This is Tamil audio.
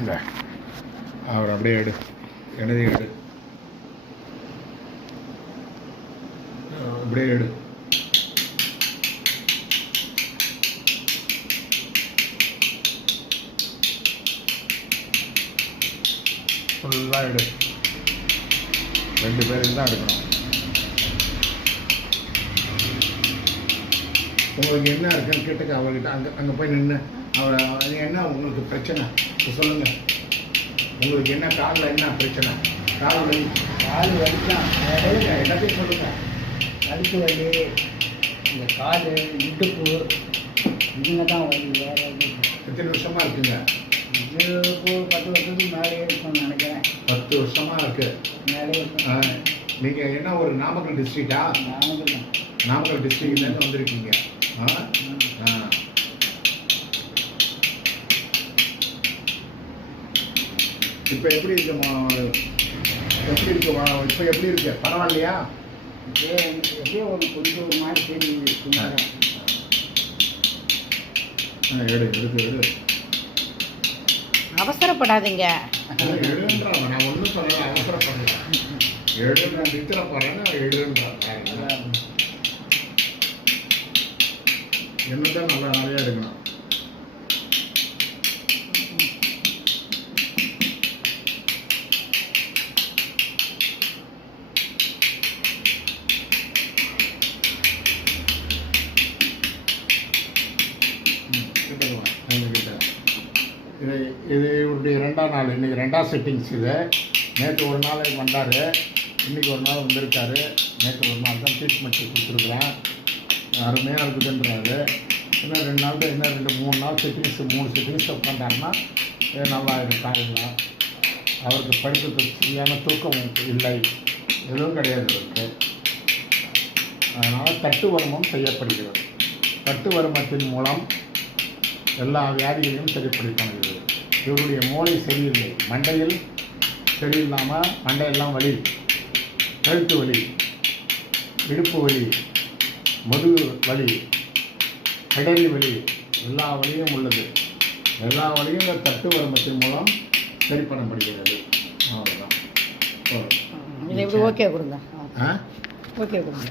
இந்த அவர் அப்படியே எடு, இடது எடு, அப்படியே எடு. ஃபுல்லாக எடு. 2 பேருக்கு தான் எடுக்கணும். உங்களுக்கு என்ன இருக்குன்னு கேட்டுக்க அவர்கிட்ட. அங்கே போய் நின்று அவர் என்ன உங்களுக்கு பிரச்சனை சொல்லுங்கள். உங்களுக்கு என்ன காலில் என்ன பிரச்சனை? கால் வலிக்கலாம், எல்லாத்தையும் சொல்லுங்கள். கழுத்து வலி, இந்த கால் இடுப்பு இதுங்க தான் வலி. வேறு எத்தனை வருஷமாக இருக்குங்க? இது 10 வருஷத்துக்கு மேலே இருக்கும்னு நினைக்கிறேன். 10 வருஷமாக இருக்குது. மேலே இருக்கும். நீங்கள் என்ன ஒரு நாமக்கல் டிஸ்ட்ரிக்டா? நாமக்கல் தான். நாமக்கல் டிஸ்ட்ரிக்ட்லேருந்து வந்திருக்கீங்க. இப்போ எப்படி இருக்கு? எப்படி இருக்கு? இப்போ எப்படி இருக்கு? பரவாயில்லையா? எப்படியோ கொஞ்சம் ஒரு மாதிரி தெரியுது. எடு. அவசரப்படாதீங்க. எடுன்றாங்க. நான் ஒன்றும் சொல்லலை, அவசரப்படல. எடுன்ற நித்திர போறேன்னா எடுன்றாங்க. என்னதான் நல்லா நிறையா எடுக்கணும். இது இவருடைய 2ஆம் நாள். இன்றைக்கி 2ஆம் செட்டிங்ஸ். இது நேற்று ஒரு நாள் வந்தார், இன்றைக்கி ஒரு நாள் வந்திருக்காரு. நேற்று ஒரு நாள் தான் ட்ரீட்மெண்ட் கொடுத்துருக்குறேன். அருமையாக இருக்குதுன்றாரு. இன்னும் 2 நாள் தான், இன்னும் 2-3 நாள் செட்டிங்ஸ், 3 செட்டிங்ஸ் உட்காந்தாருன்னா நல்லா இருக்காங்களா. அவருக்கு படுக்கிறதுக்கு சரியான தூக்கம் இல்லை, எதுவும் கிடையாது அவருக்கு. அதனால் தட்டு வருமம் செய்யப்படுகிறது. தட்டு வருமத்தின் மூலம் எல்லா வியாதிகளையும் சரிப்படுத்தப்படுகிறது. இவருடைய மூளை சரியில்லை, மண்டையில் சரியில்லாமல் மண்டையெல்லாம் வலி, கழுத்து வலி, இடுப்பு வலி, முதுகு வலி, கடலி வலி, எல்லா வலியும் உள்ளது. எல்லா வலியும் இந்த தட்டு வருமத்தின் மூலம் சரி பண்ணப்படுகிறது. அவ்வளோதான். ஓகே கொடுங்க. ஓகே கொடுங்க.